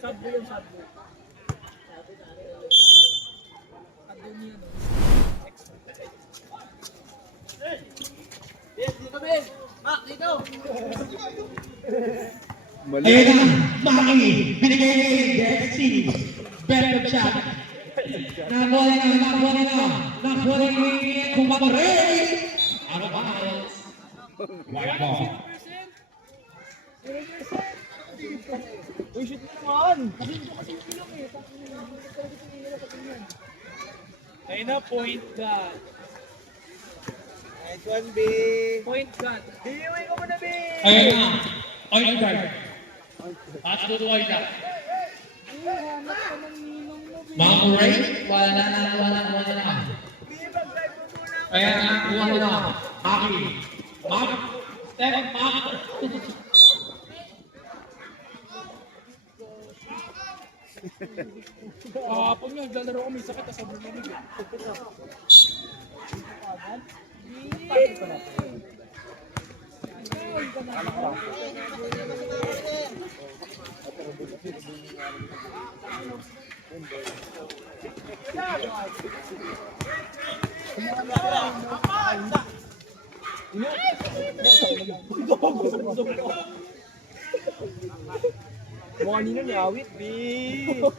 Sabdo yung sabdo. Sabdo niya, no? Dito, Ben! Mak, dito! Ayun na, Maki, binigay ni Dexy. Better shot. Nakuha ni Kumakorey. Ano ba? White ball. 0%! Uy, shoot mo naman! Kasi yung ilong eh. Ayun na, point guard. Nice one, B. Point guard. Iiway ko muna, Ben! Ayun na, point guard. Pass to Dwight. Makorey, wala na. Ayan na, kuha nila. Maki. Step, Mak. Kahapon nga, naglalaro ko may sakit na sobrang lamig eh. Mukha nino ni awit, B. Wala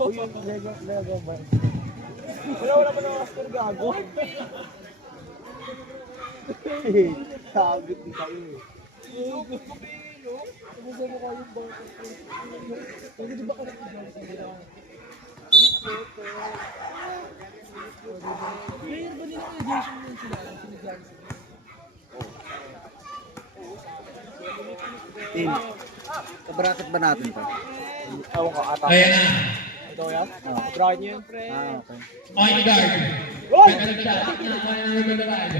pa ng Oscar gago. Sabit ni kayo eh. Gusto mo kayo ba? Hindi di ba ka nag-idol sa nila? Player ba nila yung Jason yung sila? Tin, kabracket ba natin to? Ewan ko, ata. Ayan na. Ito yan? Bracket niyo yun, pre. Okay. Point guard. Oy! Better shot. Nakuha na rin ng guard.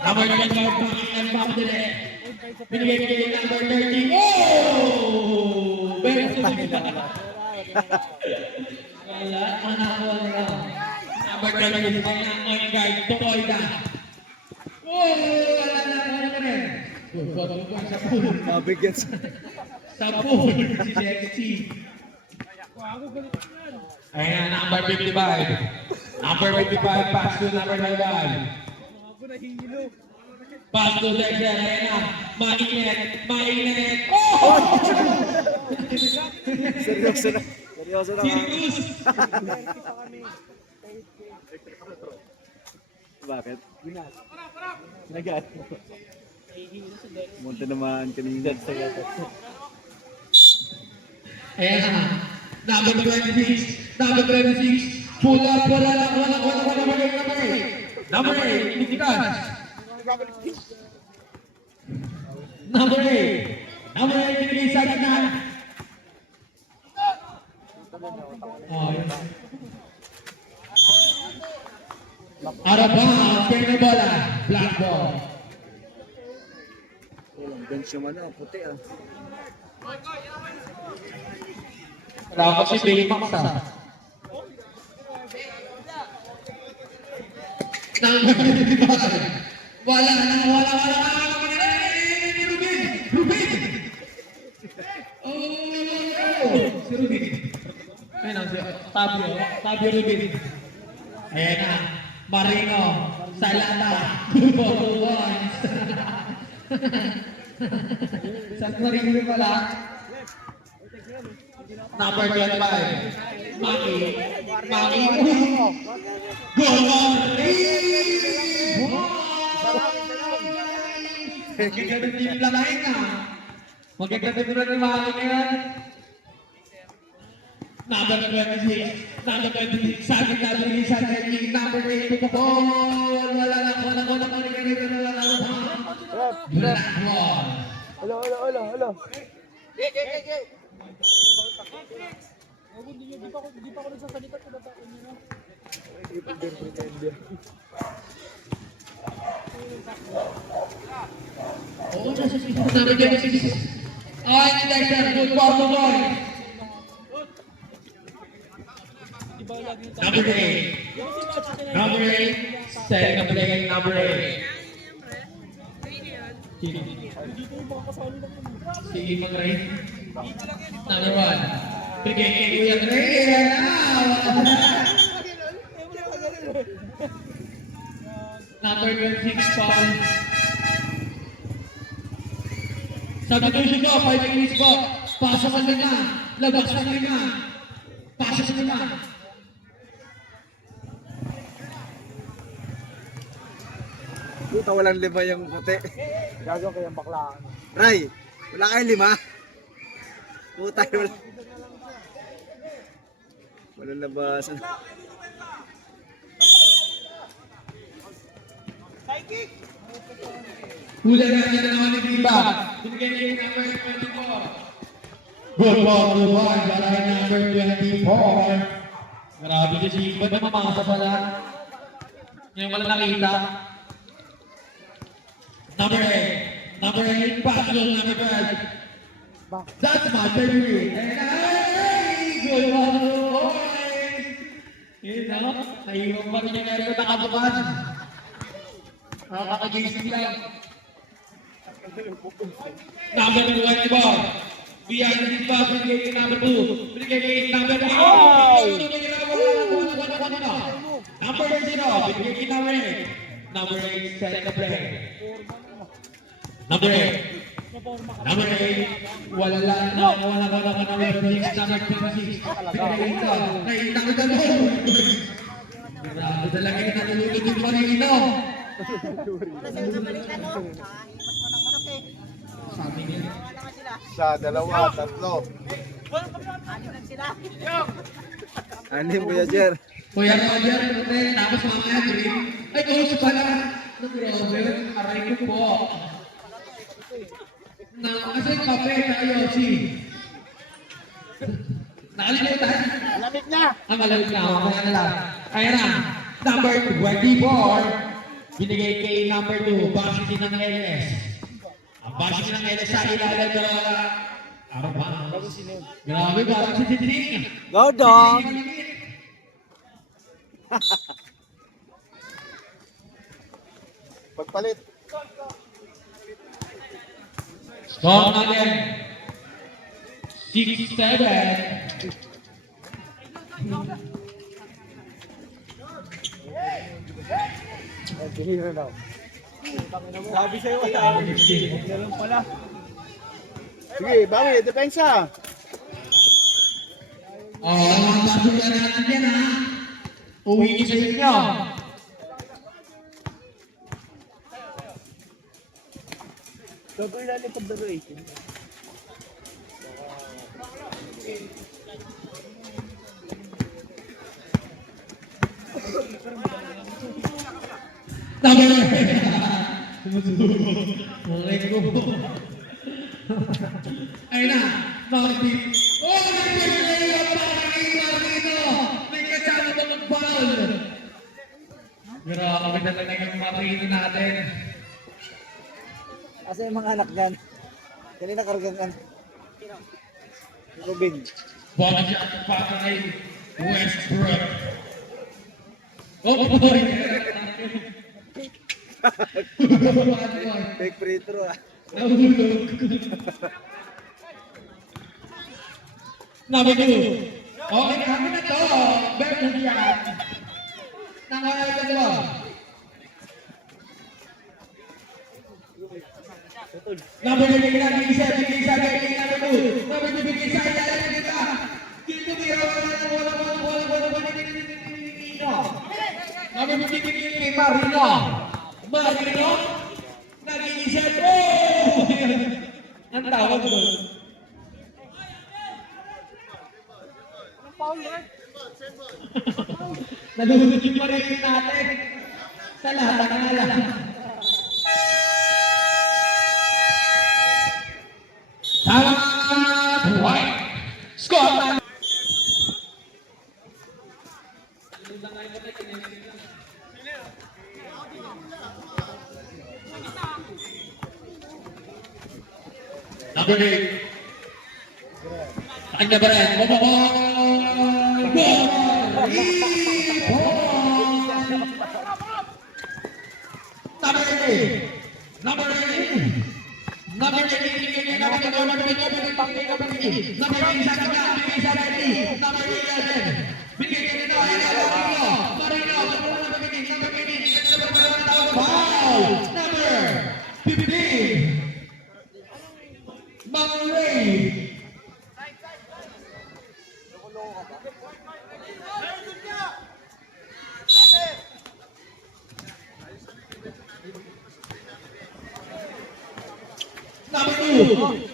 Number 25, Maki and Bob Dile. Binigay kay number 30. Oh! Very good. Wala, ang nakakuha nila. Number 30, binigay ng point guard, Tokoida. Oh! Wala na rin. Sa pool. Nabigyan sa... Sa pool, si Dexy. Ayan na, number 55. Number 55, pass to number 9. Pass to Dexter, ayan na. Mainit. Oh! Seryoso na. Seryoso na. Serious. Bakit? Nagat. Munta naman kanina. Ayan na. Number 26. Number 26. Pull up. Wala. Number 8. Inikitas. Number 8. Number 8. Binigay sa gitna. Oh, yun. Arabang. Pwede bola. Black ball. Walang bench yung ano, puti ah. Wala pa si Baymax ah. Wala. Ruben! Oh! Si Ruben. Ayun ang Fabio Ruben. Ayan na. Marino. Salata. 2 points. Sa Marino pala. Number 25. Maki. Goal on 3! Magaganda yung lamay na. Magaganda yung lamay ngayon. Number 26. Sabi na rin sa training. Number 8 to the ball. Wala na. Black ball. Hello. Hindi pa ako nagsasalita sa bataan niyo, no? Oo, nasa number 26. Ay, Dexter. Good ball to boy. Di ba lagi yung Number 8. Number 8. Setting up play number 8. Dito yung mga kasali lang yun. Si Mag-Ray. Number 1. Bigay kay Kuya Ray. Ayan na. Number 26, Paul. Substitution ko, 5 minutes po. Pasok ang 5. Labas ang 5. Pasok ang 5. Puta, walang 5 yung puti. Gagawin kayang baklaan. Ray, wala kayong 5? Puta, wala. Walang labasan. Hula na niya naman ni Diba. Binigay niya yung number 24. Good ball, Baray number 24. Grabe si Simba na mamasa pala. Ngayon wala nakita. Number 8. Number 8, Pascal number 12. That's my favorite. And good ball, boys. You know, naiwan pa rin yung meron na kababan. Nakaka-games lang. Number 24. Beyond this pass, binigay kay number 2. Binigay kay number 3. Number 0, binigay kay number 8. Number 8, set the play. Number 8. Number 8, wala number 6, number 26. Binigay ito. Nakita ko dalawa. Grabe talaga yung natulunod yung Marino. Wala sila sa balikan, no? Naiipas mo ng manok eh. Sabi niya. Wala nga sila. Isa, dalawa, tatlo. Anim lang sila. Anim ba Jer? Kuya Roger, tapos mamaya dream. Ay, coach pala. Ng Robert, aray ko po. Kasi yung kape, tayo, si. Nakalimutan? Malamig na! Ang malamig na, kaya na lang. Kaya na, number 24. Binigay kay number 2, Bashiti ng LS. Ang Bashiti ng LS sa ilalim na araw ba? Grabe, parang si Tidring. Go dog! Pagpalit. Score natin. 6-7. Sabi sa'yo, wala. Ganun pala. Sige, bawi, depensa. Basugan natin yan ha. Uwi sa inyo. Gagawin lang yung pagdaro-18. Tama na. Okay ko. Ayun na. Martin. Oh, nag-play ang Marino. May kasama ba mag-foul? Grabe talaga yung Marino natin. Asa yung mga anak niyan? Kanina kargan Robin. Ball shot para kay Westbrook. Oh, boy. Fake free throw ah. Nahulog. Number 2. Okay, kami na to. Bertrand yan. Nangaral ka diba? Number 2, bigay natin isa, bigay number 2. Number 2, bigay isa, ilalagay kita. Dito, bigay wala. Number 2, bigay kay Marino. Marino, naging isa. Oh! Ang tawag doon. Nalulunod yung Marino natin. Sa lahat ng alam. Tama! White! Score! Number 8. Ang nabaran. Number 8. Number 18, binigay kay number 2, number 2, number 3, number 3, sa kanya, binigay sa 19, number 11, binigay kay Nino, Marino, number 15, foul, number 15, Mang Ray. Number 2.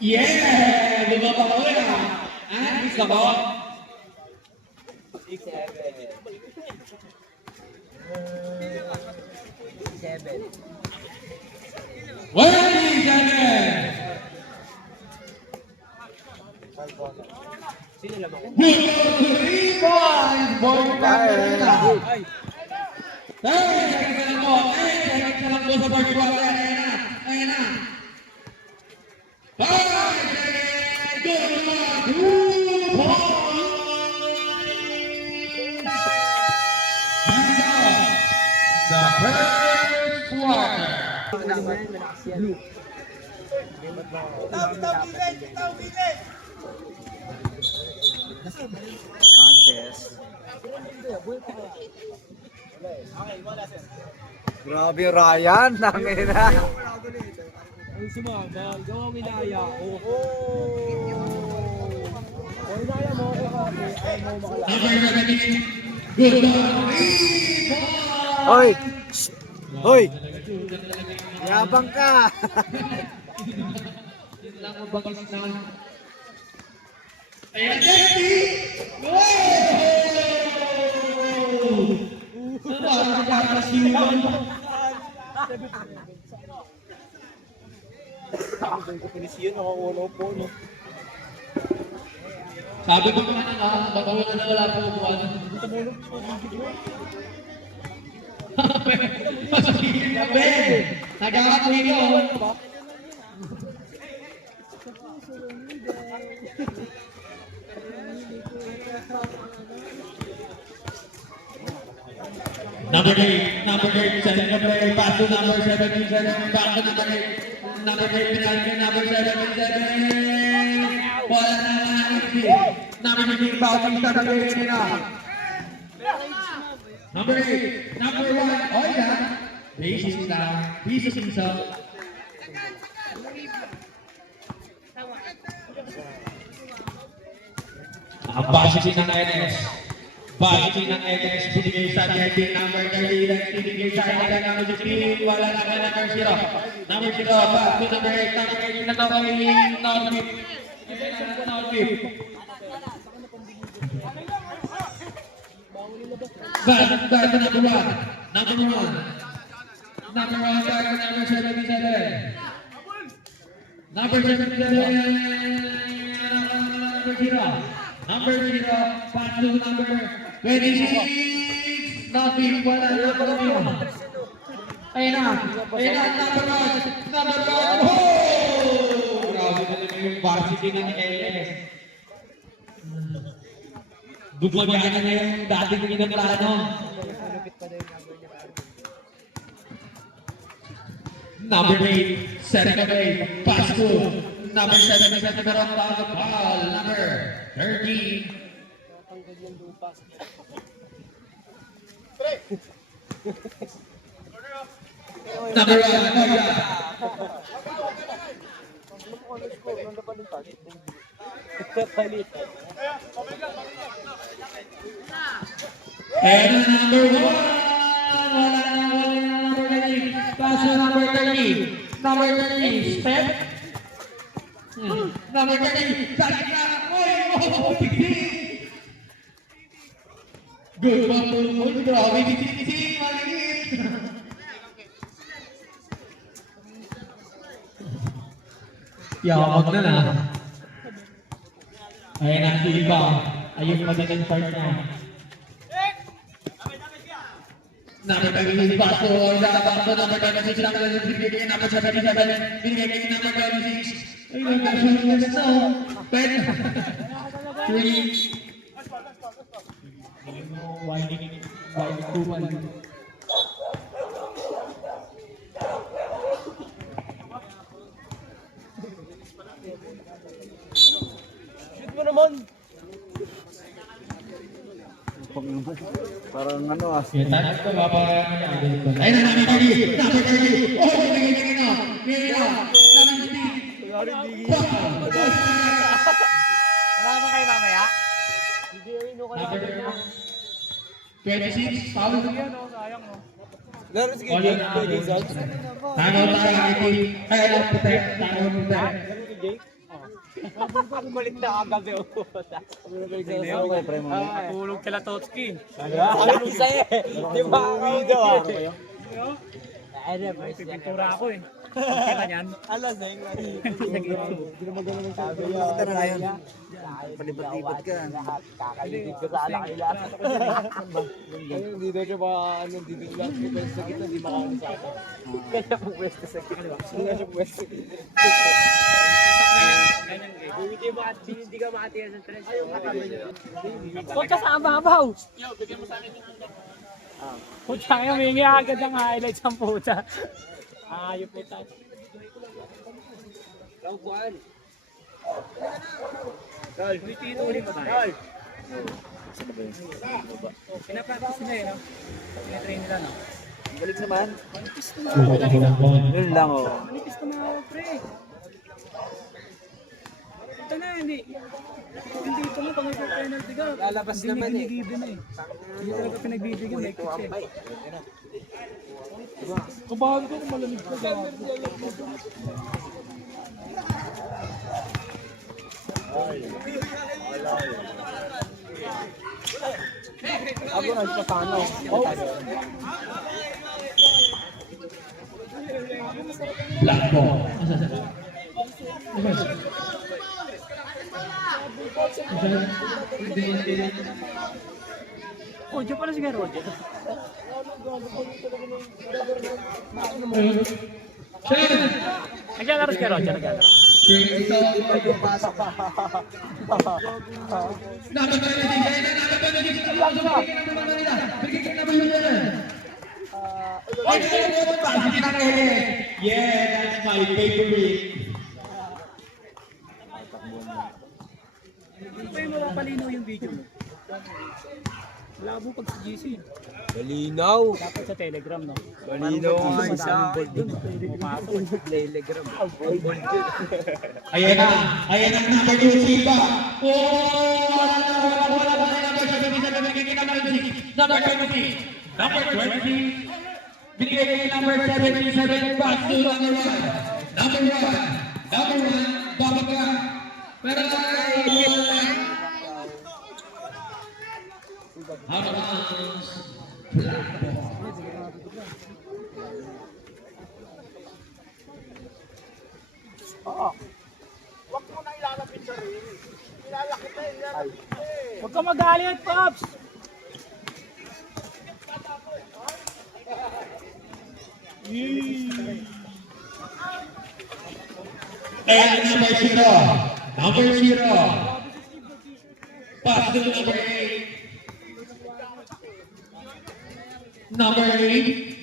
Yeah! Lumabang ko yan. Ah, miss ka ba? The first quarter. Sanchez. Grabe Ryan, nangina. Ang sumagal, gawa mo inaya. Oo. O inaya mo ako kasi, ay mo makala. Hoy! Shh! Hoy! Yabang ka! Ayan, Jeffy! Sabi ko naman na bakaw na wala po upuan. Masakit na Ben! Nagkakatuloy ko! Number 8, sending the play, pass to number 77, back to number 8, penalty, number 77, wala na number 15, bouncing sa tabi na. Number 8, number 1, oh yeah, basis lang, basis himself. Ang basis ng NS. Bagitin ng LS, binigay sa DRT number 30, binigay sa LS number 16, wala na ka number 0. Number 0, back to number 8, number 8 na kaway Northvip. Back to number 1. Number 1. Number 1, back to number 77. Number 77, number 0. Number 0, pass to number 26, Northvip, wala na pa rin yun. Ayun na, number 1, oh! Grabe na naman yung varsity ng LS. Gumagana na yung dating pinaplano. Number 8, second away, pass to number 7, number 30. Number 1, and number 1, number 30, pass to number 30, number 30, step. Number 30, sakit na, oh, good one, grabe, maliit. Yawag na. Ayan ang iba. Ayun magandang part na. Number 26, pass to number 26, number 77, number 77, binigay kay number 26. Ayun, nagkasunod na. Ben. 3. Winding 2-1. Shoot mo naman. Parang ano ah. Ayun na, number 30. Number 30. Oh, binigay na. Number 30. Wala ba kayo mamaya? Hindi rin no kaya. Number 26. Foul. Laro sige. All in. Tangaw tayo ang itim. Ay, alam, protect. Tangaw protect. Kumalit na agad eh. Tulog kila Totski. Ano sa'yo eh. Di ba ang video ah? May pipintura ako eh. Kita niyan. Alas na yung Kita na ngayon. Palibat-libat ka. Kakalitig ko sa alak nila. Ayun, dito siya ba, ano, dito lang po pwesto sa kita, di makakano sa akin. Kaya po pwesto sa kita, di ba? Kaya siya pwesto. Hindi ka makatiyan sa tres. Ayun, Huwag ka sa ababaw. Puta ngayon, humingi agad ng highlights ang puta. Ayop puta. Tito ulit ba tayo? Pinapractice nila eh, no? Pinatrain nila, no? Balik naman. Manipis na Yun lang oh. Manipis na mga pre. Ito na, hindi. Hindi ito na, pag may penalty ka. Lalabas hindi naman eh. Hindi na eh. Hindi talaga pinagbibigyan, may kutsi eh. Kabahan ko kung malamig ka. Ako na sa pano. Black ball. Roger pala si Roger. Naglalaro si Roger, naglalaro. Yeah, that's my favorite. Pero mo palinaw yung video mo. Labo pag sa GC. Malinaw. Dapat sa Telegram, no? Malinaw nga isa. Telegram. Ayan ang number 2 Silva. Oh, wala na number 77, number 20. Number 20. Binigay kay number 77 back to number 1. Number 1, Babaga. Pero Huwag ka magalit, Pops! and number 0. Pass to number 8. Number 8.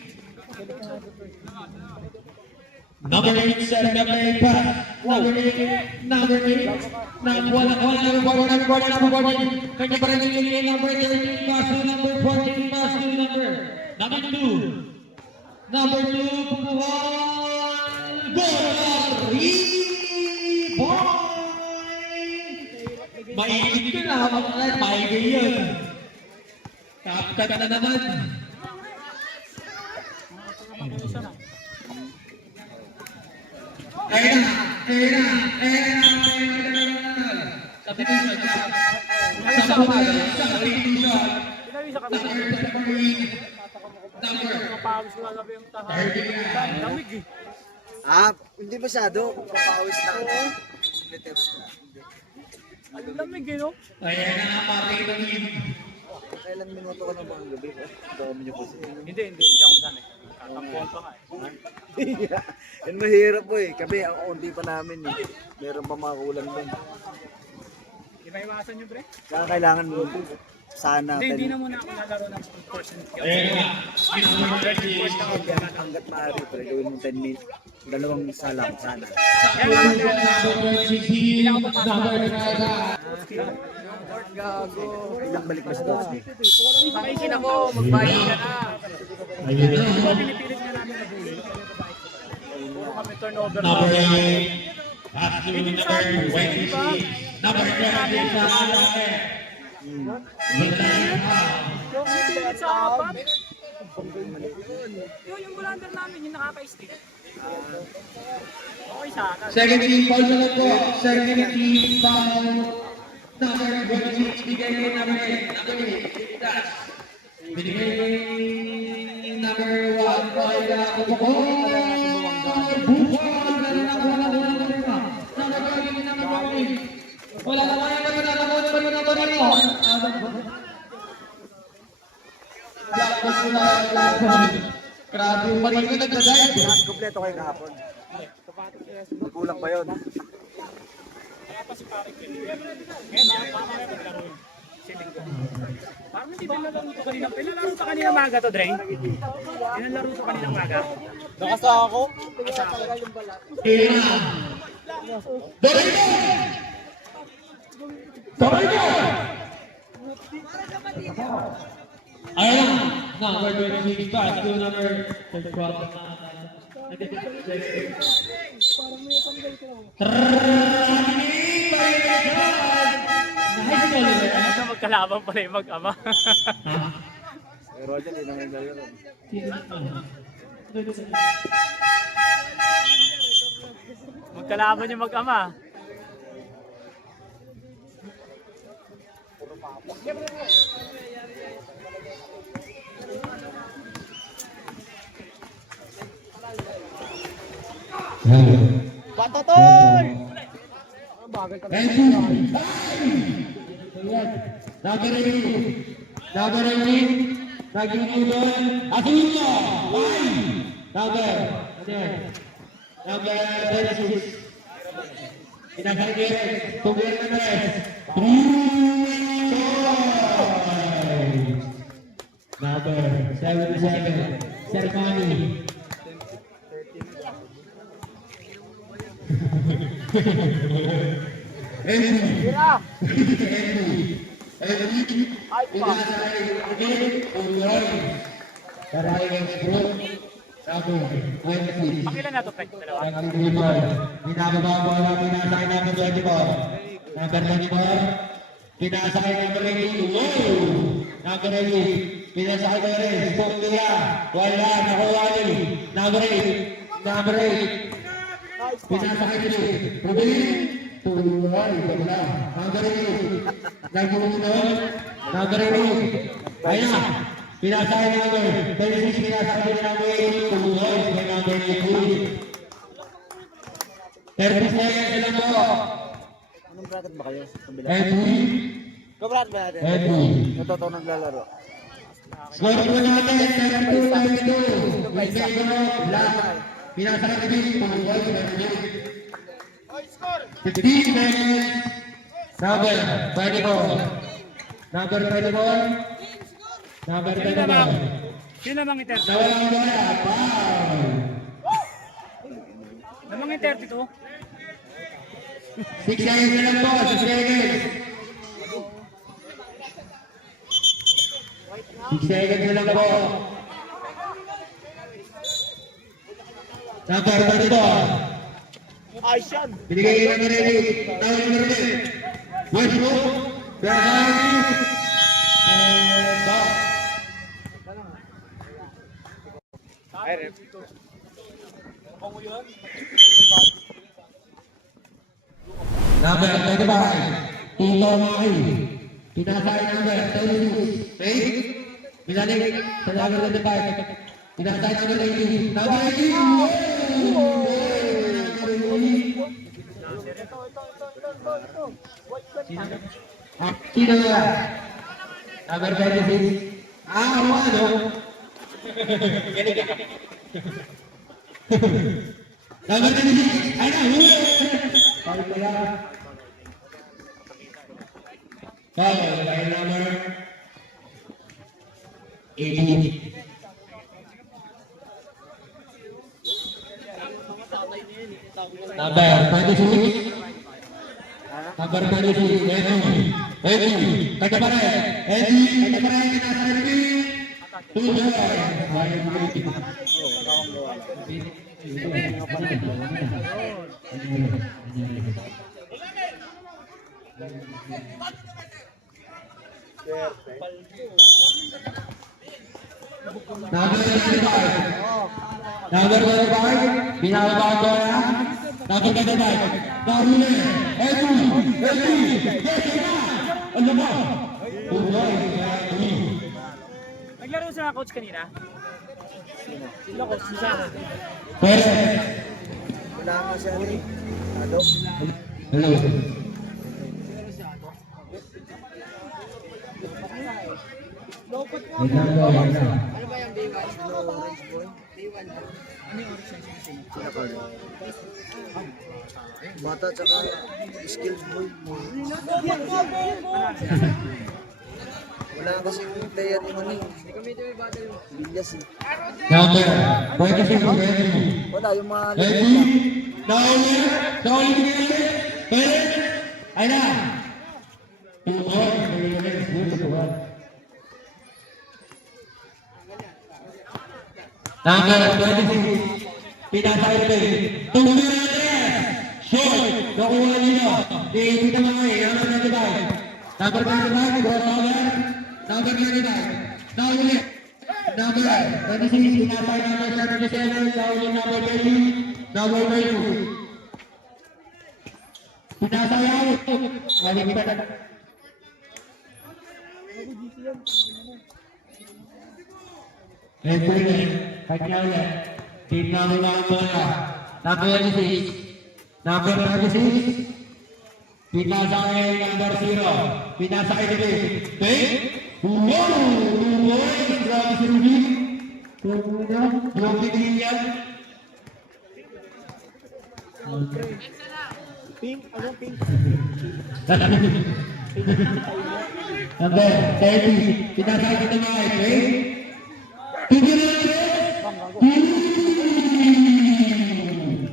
Number 8, set number 8 pass. Number 8. Number 8. Number 14. Kanya pa rin yung number 13 pass to number 14 pass to number 2. Number 2, Pupuhan. Goal! Boy! Maigit yun ah, maigit yun. Kapkat na naman. Ayun na. Substitution. Hindi masyado. Papawis lang. Ang lamig eh, no? Ayan na, Martin ng team. Kailan minuto ka ng mga gabi? Dami niyo kasi. Hindi ako masanay. Tatampuan pa nga eh. Yan mahirap po eh. Kami, ang onti pa namin eh. Meron pa mga kulang din. Di ba iwasan nyo, pre? Kaya kailangan mo sana. Hindi na muna ako nalaro ng first and skill. Ayan na. Hanggat maaari, pero gawin mo 10 minutes. Dalawang isa lang sana. Number 16, number 12. Nagbalik ba si Dodge? Pakikin ako, magbayad ka na. Ayun na. Pinipilit nga namin na buwi. Puro kami turnover. Number 8. Pass to number 26. Number 13 sa Alake. Yung pinipilit sa apat. Yung bulander namin, yung nakaka-stick. Okay sana. Second team foul naman po. Second team foul. Number 26. Bigay kay number 8. Number 8. That's. Binigay kay number 1. Kaya Kupako. Wala naman yung grabe yung marin ko nagdadive. Kompleto kayo kahapon. Kulang pa yun. Parang hindi din nalaro ko kanina. Pinalaro ka kanina maga to, Dre? Pinalaro ko kanina maga. Nakasa ako. Ayun na, number 26 pass to number 12. Ano magkalaban pala yung mag-ama? Roger, hindi naman yun. Magkalaban yung mag-ama. Patotoy! Number 77, Sermani. Pakilan na to, Pek? Dalawa? Pinababa na pinasakay number 24. Number 24. Pinasakay number 18. Number 18. Pinasakay ko rin. Pumila. Wala. Nakuha rin. Number 8. Number 8. Pinasakay ko rin. Pumili. Tuloy. Wala. Number 8. Nagpumunod. Number 8. Ayun na. Pinasakay number 26. Pinasakay number 8. Tuloy. Number 8. 30 seconds lang po. Anong bracket ba kayo? Kabila. Edwin. Kabrat ba natin? Edwin. Ito naglalaro. Score po natin, 32-32. May favor of Black. Pinasakay natin, Pungol, 15 seconds. Number 24. Number 24. Number 24. Sino namang yung 32? Nawalang bola. Foul. Namang yung 32? 6 seconds na lang po. 6 seconds. 6 seconds na lang po. Number 32. Ayos yan. Binigay kayo ng Marelli. Tawag ng Marelli. Westbrook. Berhani. Number 25. Tito Maki. Pinasakay number 36. Okay? Pinalik. Sa number 25. Pinasakay number 18. Number 18. Sino ba? Number 26. Ano? Number 26. Ay na, Foul pala. Foul, line number 18. Number 26. Number 36, Eddie. Kaya pa rin. Eddie, kaya pa rin. Nasa rin. 2 Number 25, binababa ko na. Number 25, nahuli. Eddie, yes, na. Ano ba? Naglaro sa coach kanina? Sino coach? Si Sharon. Pwede. Wala nga siya rin. Ano? Hello. Bata tsaka skills boy. Wala kasi yung player yung ano. Bilyas eh. Number 26, Eddie. Wala yung mga Eddie, nahuli ka. Pwede. Ay na. Number 26, pinasakit ko eh. Tumira Andres! Short! Nakuha nila. Iikita mga eh. Number 25, crossover. Number 25, nahuli. Number 26, pinasakit number 77. Nahuli number 20. Number 22. Pinasakit. Maligtan. Kanya ulit. Team namin lang ang bola. Number 26. Number 36. Pinasa kay number 0. Pinasa kay David. Dave. Wow! 2 points. Grabe si Ruby. Ruby Grilian. Pink? Ano pink? Number 30. Pinasa kay David. Dave.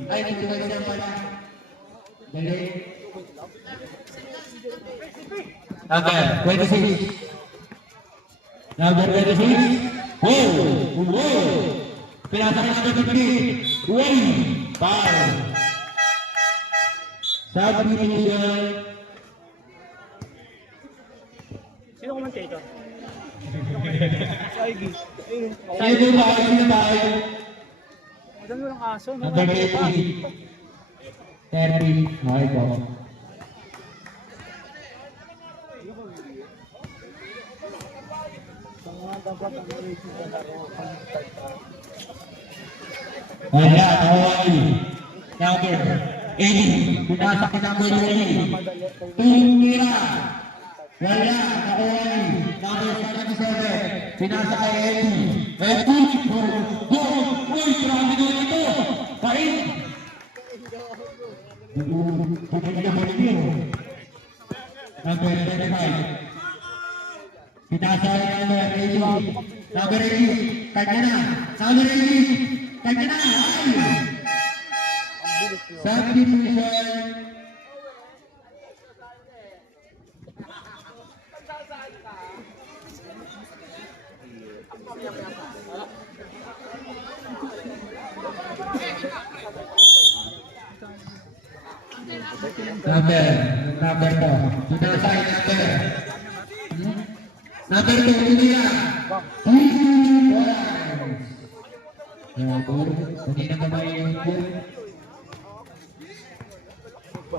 Ay, dito na siya pala. Dali. Number 26. Number 26. Wow! Wow! Pinasa kay number 50. 1. Foul. Substitution. Sino commentator? Sino ba? Sino ba? Maganda ng aso. No? Number 30. 30. Okay po. Wala, nawali. Number 80. Pinasa kay number 20. Tumira. Wala, nawali. Number 77. Pinasa kay Eddie. Eddie. Go! Uy, grabe doon ito. Kain. Number 25. Pinasa kay number 80. Number 80. Kanya na. Number 80. Kanya na. Ay! Substitution. Number to. Pinasa kay number 2, hindi na. Hindi na kamay yung number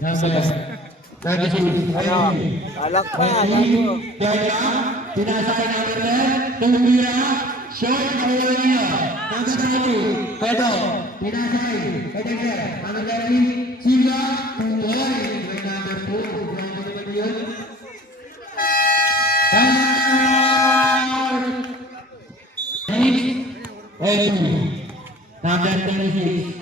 36. Alak pa. Pinasa kay number 10. Tumira. Short. Number 2. Pedo. Pinasa kay number 30. Silva. Number 2. Number 26.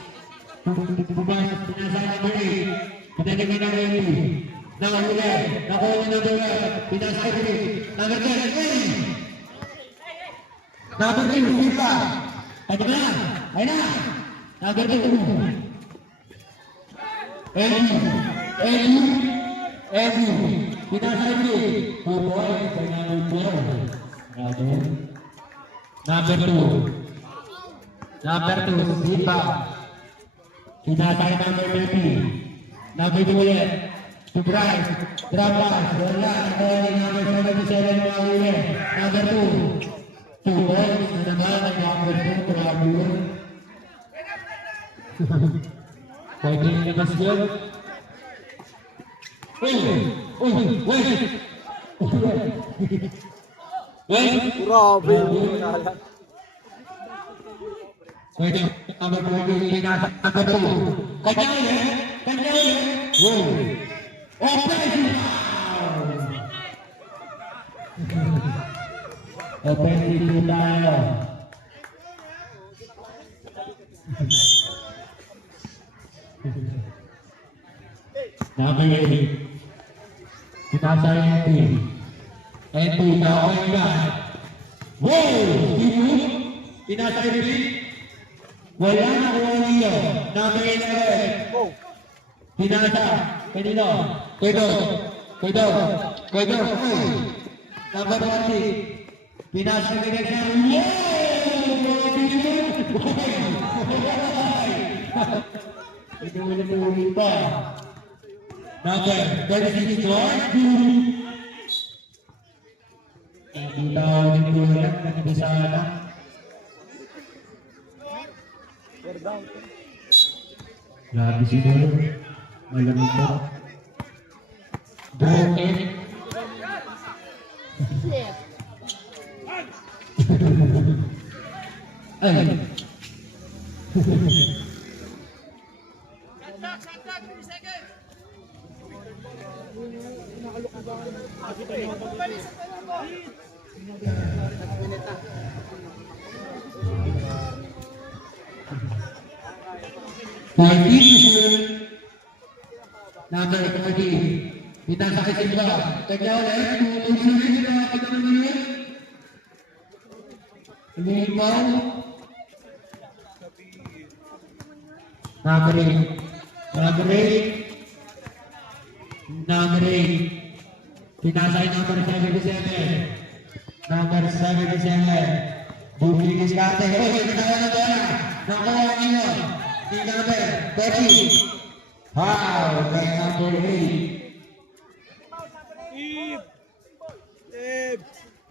Bubas, pinasa number 8. Patanig na number 8. Nakahuli. Nakuha na number 1. Pinasa number 8. Number 10. Number 3. Silva. Pwede ba? Ayun na. Number 2. Eddie, pinasa ito. 2 points by number 4. Grabe. Number 2. Number 2, Sipa. Pinasa kay number 30. Number 2 ulit. To Bryce. Drop pass. Wala. Number 77 mga ulit. Number 2. 2 points na naman ang number 2. Grabe yun. Pwede yung labas yun. Grabe. Pwede number 2 yung pinasa number 2. Kanya ulit. Kanya ulit. Offensive foul! Offensive tayo. Number 8. Pinasa NT. NT na okay ba? Pinasa NT. Wala na kuha niyo. Number 11. Pinasa. Kanino? Kuido. Number 20. Pinasa ka na siya. Inulit pa. Number 36 George. Hindi tao ng tulad na nabasala. Grabe siguro. Malamig pa. Broken. Ay. Number 40. Kita sa Simba. Teka ulit. Limaw. Number 8. Pinasay number 77. Number 77. Bumili diskarte. Kinawa na bola. Nakuha niyo. Di number 30. Wow, kay number 8.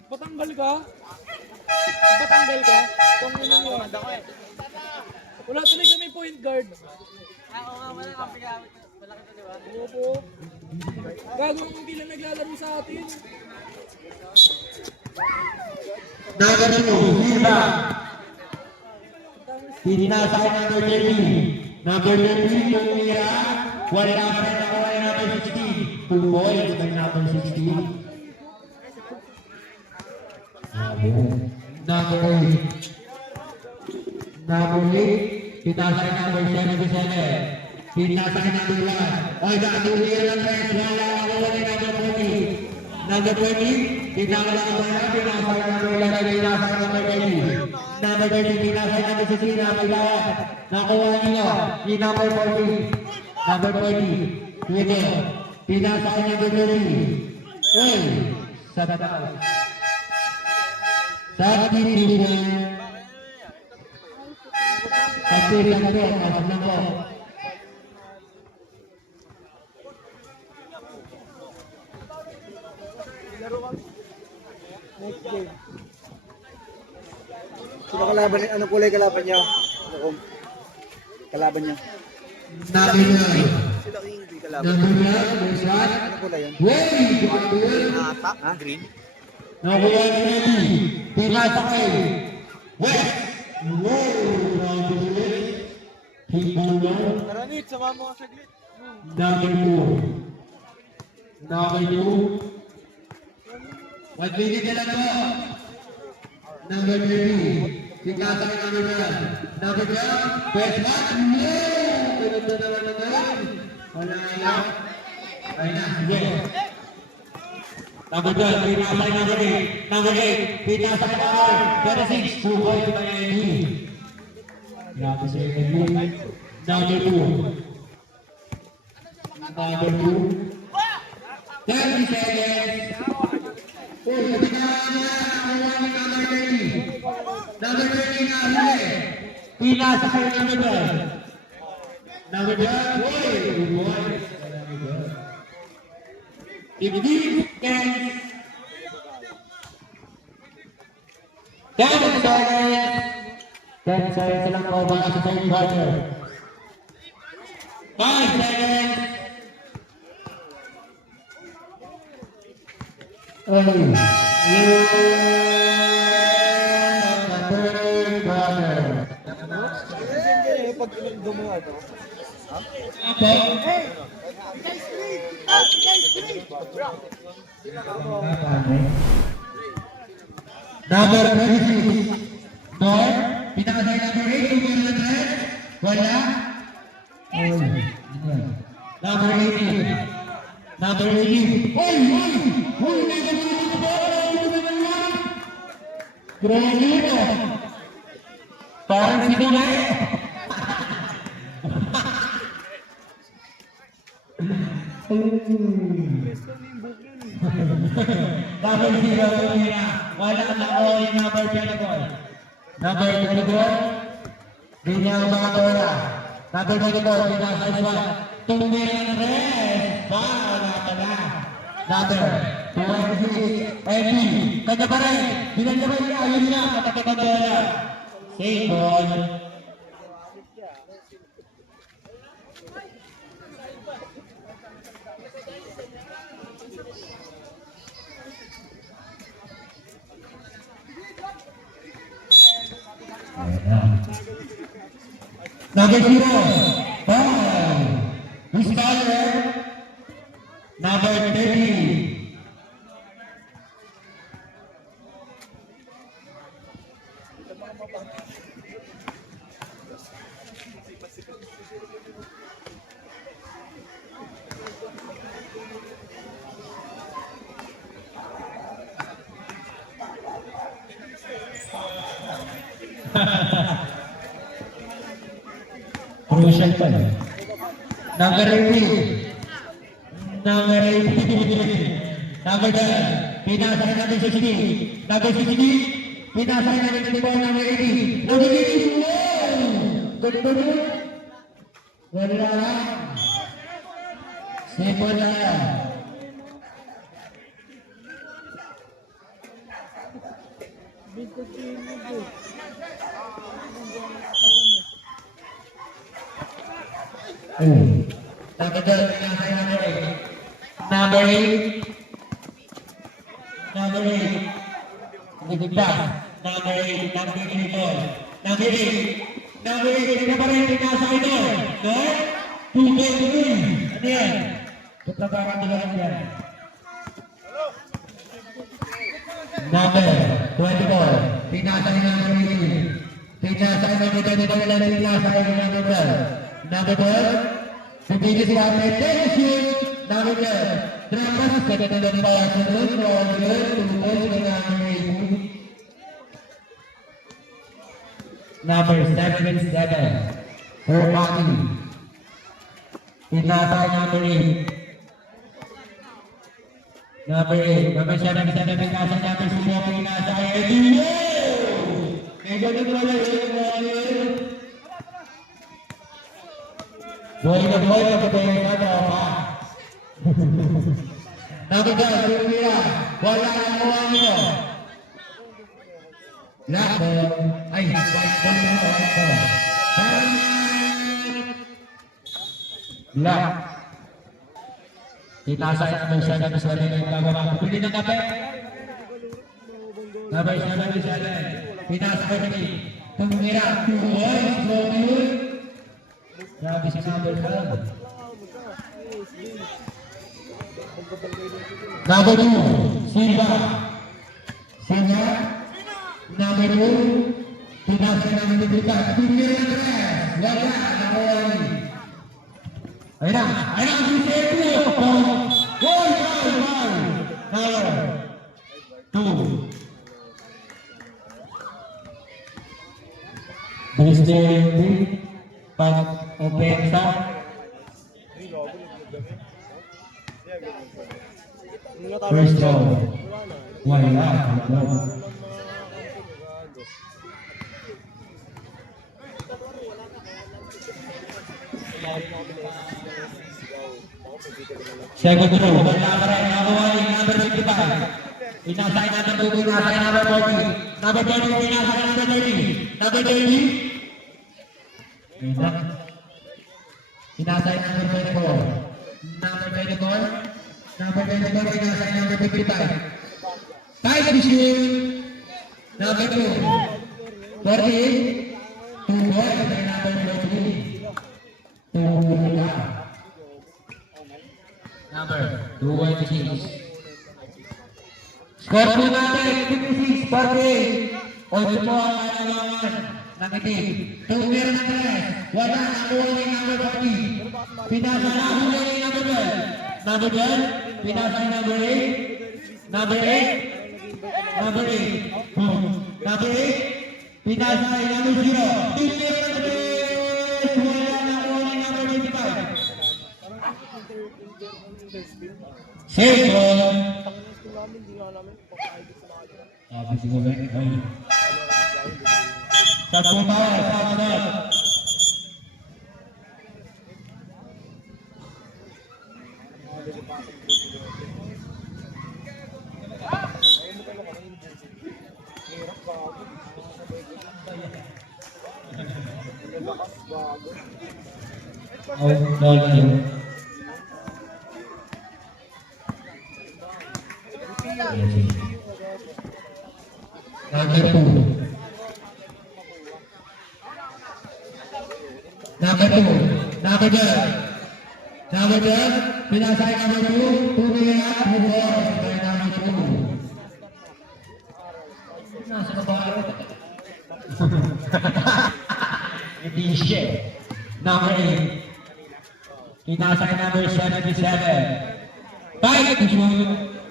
Batanggal ka? Batanggal ka? Kung ano yun. Wala tuloy kami point guard. Ako nga wala kang pigamit. Malaki to, di ba? Opo. Gago hindi lang naglalaro sa atin. Number 2, Silva. Pinasay number 30. Number 30, Tumira. Wala pa rin ako ay number 60. 2 points by number 60. Number 8. Pinasay number 77. Pinasay number 1. Ay, Tumira lang rin. Wala ako ay number 20. Number 20, pinasay number 1. Pinasay number 11. Pinasay number 20. Number 20, pinasay number 16. Number 1. Nakuha niyo. Yung number 40. Number 40. Pwede. Pinasay number 30. Uy! Sa taas. Sa tinitin. Sa tinitin. Awag na po. Next game. Sino kalaban niya? Anong kulay kalaban niya? Kalaban niya. Number 9. Sila hindi kalaban. Number 9. There's one. Anong kulay yan? Hey! Green? Nakuha ni Eddie. Pinasa kay West. Number 8. Himbulan. Karanit, sama mo ka saglit. Number 2. Number 2. 1 minute na lang po. Number 3. Pinasa kay number 1. Number 1. West one. Pinunod na naman naman. Wala lang. Ay na. Sige. Number 12, pinasa kay number 8. Number 8, pinasa kay number 26. 2 points by Eddie. Grabe si Eddie. Number 2. Number 2. 30 seconds. Oh, hindi na number 30. Number 30 na huli. Pinasa kayo number 12. Number 12. Boy. 15 seconds. 10 seconds. 10 seconds lang po para sa third quarter. 5 seconds. Oh, third quarter. Pag gumawa ito. Number 36. North. Pinakasay number 8. Number 3. Wala. Number 18. Number 18. Oy! Grabe mo. Parang si Dunay. Number 0 nila. Wala na ako yung number 24. Number 24. Binyang mga bola. Number 24. Pinakaswa. Tumira na rin. Para pala. Number 26. MP. Kanya pa rin. Binanya pa niya. Ayun niya. Katakit ang bola. Save ball. Number 0, who's caller? Number 30. Crucial pa. Number 18. Number 18. Number 10. Pinasa rin natin 16. Number 16. Pinasa rin natin 24. Number 18. Number 18. Good for you. Wala lang. Simple na yan. Number 8. Number 8. Number 8. Nagigdas. Number 8. Number 8. Number 8. Number 8. Ito pa rin pinasa ito. No? 2-3. Ano yan? Katrabakan dalawa yan. Number 24. Pinasa rin number 18. Pinasa rin number 20. Pinasa rin number 12. Number 12. Pipili si Ate Tension. Number 12. Dramas. Katatanong pa sa doon. Number 2. Number 77. For Maki. Pinasa number 8. Number 8. Number 77. Pinasa number 6. Pinasa Eddie. May ganun wala yun. Boy na kapatid na ito, ha? Nakita, Lumira, wala ang mga nyo. Black ball, ay, white ball na white ball. Black. Tinasa yung number 7 na sila yung gagawa. Pili ng kape. Number 7. Tinasa ko natin. Lumira, 2 boys, Romeo. Grabe si number 12. Number 2, Silva. Silva. Number 2, pinasa namin ni Buta. Tumira ng tres. Wala, nakawali. Ayun na, si Sergio. Goal. Number 2. Booster pag-opensa. First row. Wala. Second row. Wala pa rin. Nakuha yung number 55. Pinasay number 2. Pinasay number 40. Number 40. Pinasay number 30. Number 30. Pinasay number 24. Number 24. Number 24. Pinasay number 55. Tight issue. Number 2. 40. 2 boy. Number 40. 2 number 226. Score po natin 56 40. 8 po ang kailangan ng itim. 2 meron ng 3. Wala. Nakuha yung number 40. Pinasa na huli yung number 12. Number 12. Pinasa yung number 8. Number 8. Number 8. Number 8. Pinasa yung number 0. 2 meron ng 3. Wala. Nakuha yung number 25. Second. Sabi siguro ay. Tatlo tayo sa kanan. Number 2. Number 2. Number 12. Number 12. Pinasay number 2. 2 minutes. Move on. By number 2. Nasa babae. Hindi siya. Number 8. Pinasay number 77. 5.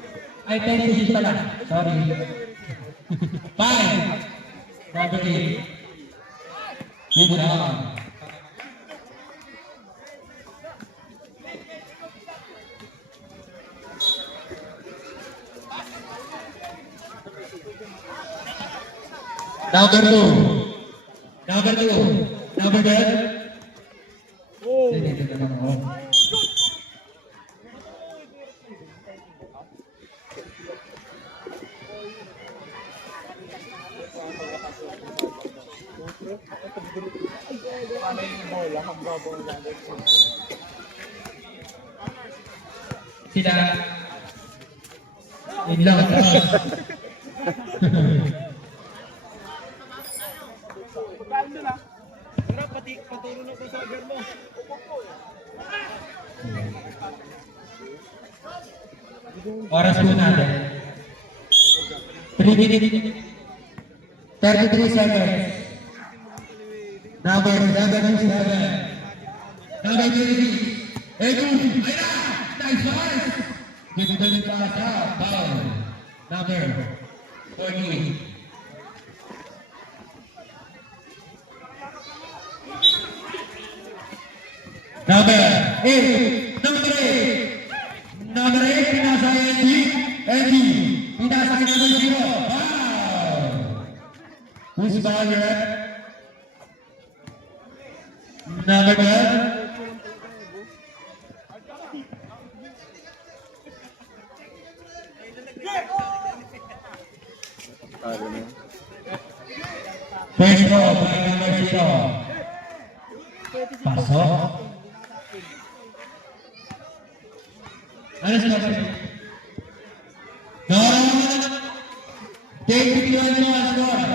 Ay, 10 pala. Sorry. 5. Number 8. Move on. Number 2. Number 2. Number 10. Oh. Sila ilang Paturo na ko sa agar mo. oras po natin 3 minutes 33 seconds. Number 77. Number 23. Edu, ayun na! Nice pass! Bibigyan pa sa foul. Number 48. Number 8. Number 8. Number 8, pinasa Andy. Pinasa number 0. Foul! Who's Bayer? Number 12. First row by number 0. Pasok. Ano sa number? Take it on your score.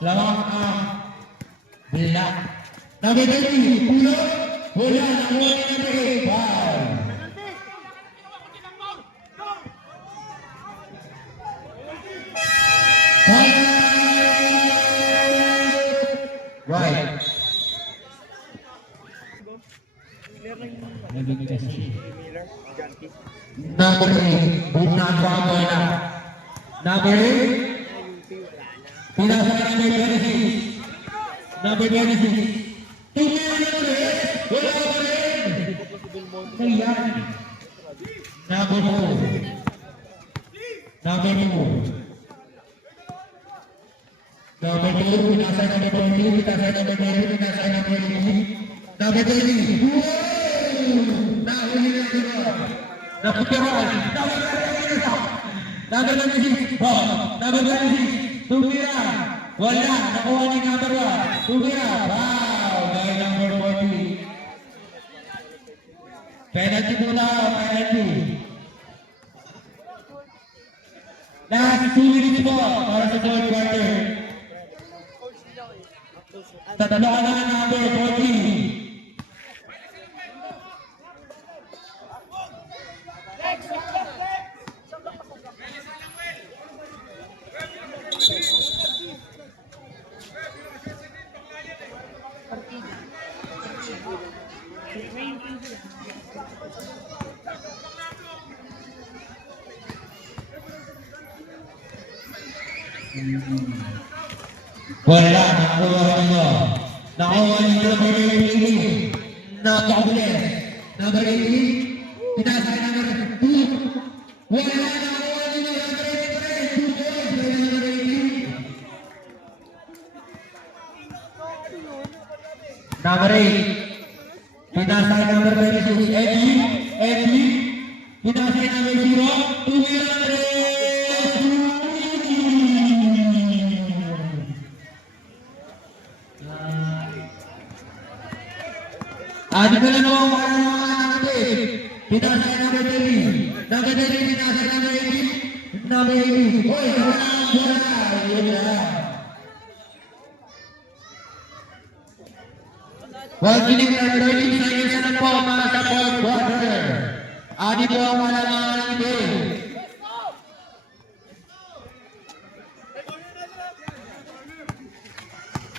Lawak ang bila. Number 30, pulo. Wala na mo na number 8. Wow. Right. Number 8, Bunang Babola. Number 8, pinasa number 26. Number 26. Tingnan nyo ulit. Wala pa rin. Kaya. Number 4. Number 2. Number 2, pinasa number 2, pinasa number 2, pinasa number 3. Number 3. Wow! Nahuli na ito. Naputuran. Number 26. Oh, number 26. Tumira. Wala. Nakuha ni number 1. Tumira. Wow! Dahil number 40. Penalty muna. Penalty. Last 2 minutes po para sa third quarter. Tatlo ka na number 40. Wala, nakuha nyo. Nakuha nyo number 18. Nakakabilis. Number 18. Pinasa number 2. Wala, nakuha nyo number 18. 2 points. Wala number 18. Number 8. Pinasa number 26. Eddie. Pinasa number 0. 2 number 8. Adi ko lang naman para natin. Pinasa number 30. Number 30, pinasa number 80. Number 80. Hoy, wala. Yun lang. While kinig na 30 seconds na po mga sa fourth quarter. Adi po ang malangan ng game.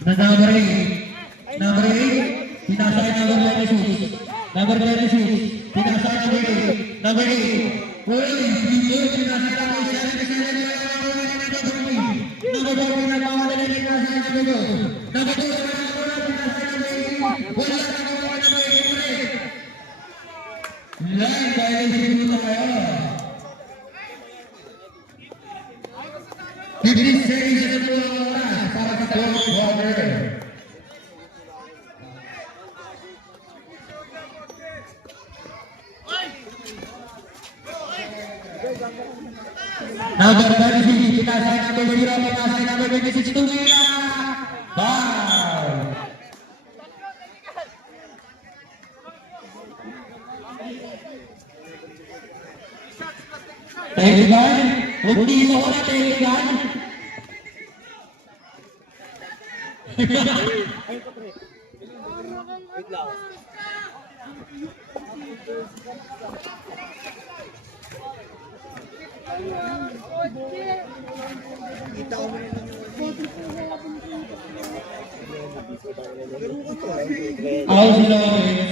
Na number 8. Number 8. Pinasa number 26. Number 26. Pinasa number 8. Number 8. Uy, pinasa number 7. Number 4 na pangalan na pinasa number 2. Number 2 pinasa number 8. Wala na pangalan number 8. Line violation na tayo. 15 seconds na po ang oras para sa fourth quarter. Number 36, pinasa number 0, pinasa number 26, Tumira! Foul! Tehigan, hindi mo na tehigan. Wait lang. Out sila ulit.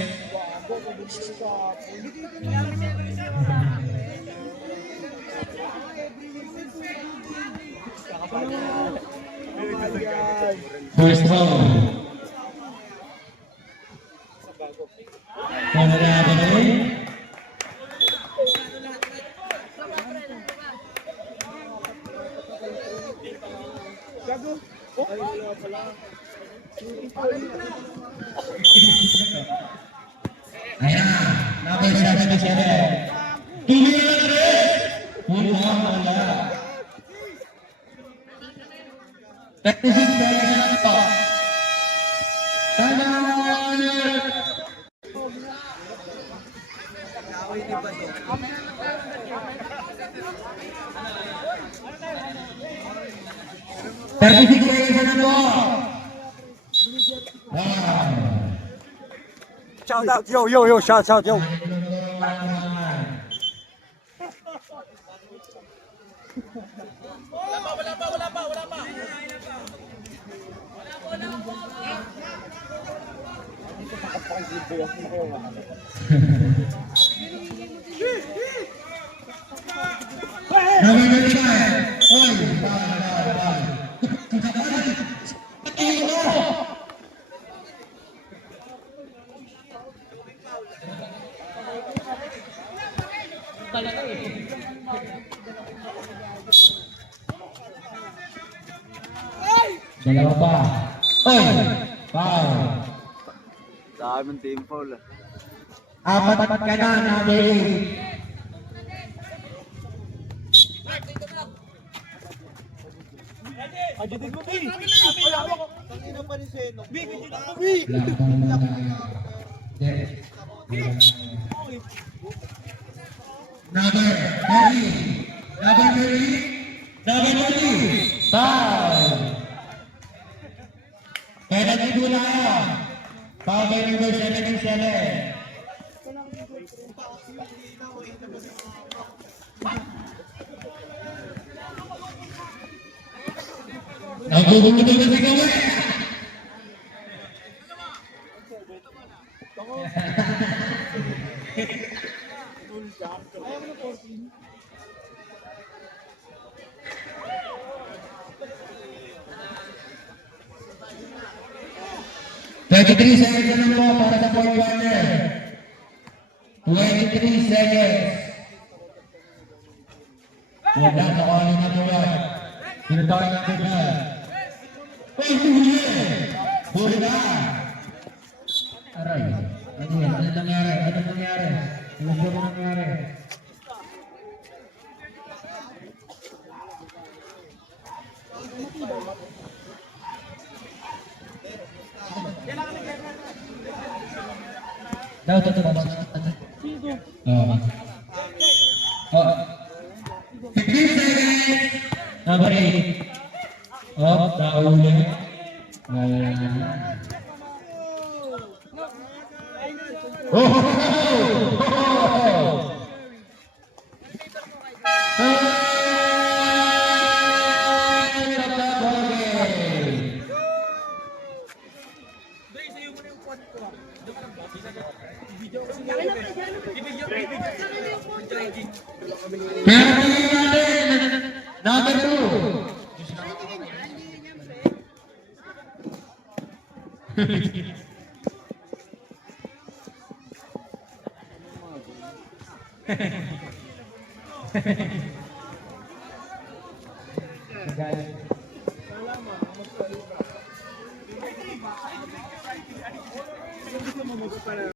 First foul. Pangalaban na rin. Ayan, number 77. Tumira na rin. Wala. 36 seconds na ito. Sana! Shout out, yo, shout out, yo. Number 25. Oy, talaga eh. Dalawa pa. Oy! Foul. Dami ng team foul ah. Apat ka na, number 8. Ajutin mo, Bi! Tangina pa ni Seno. Bi, ajutin mo, Bi! Number 30. Number 30. Number 30. Foul. Penalty po na kayo. Foul by number 77. Nagbubulutol na si Gawin. Twenty-three seconds na lang po para sa fourth quarter. 23 seconds. Wala, nakuha na po yan. Pinatawag na po yan. Ay, huli! Huli na! Aray, ano yan? Ano nangyari? Ano nangyari? Ano nangyari? Daw, ito. Oo. 15 seconds! Number 8. Oh, nahuli. Number 2.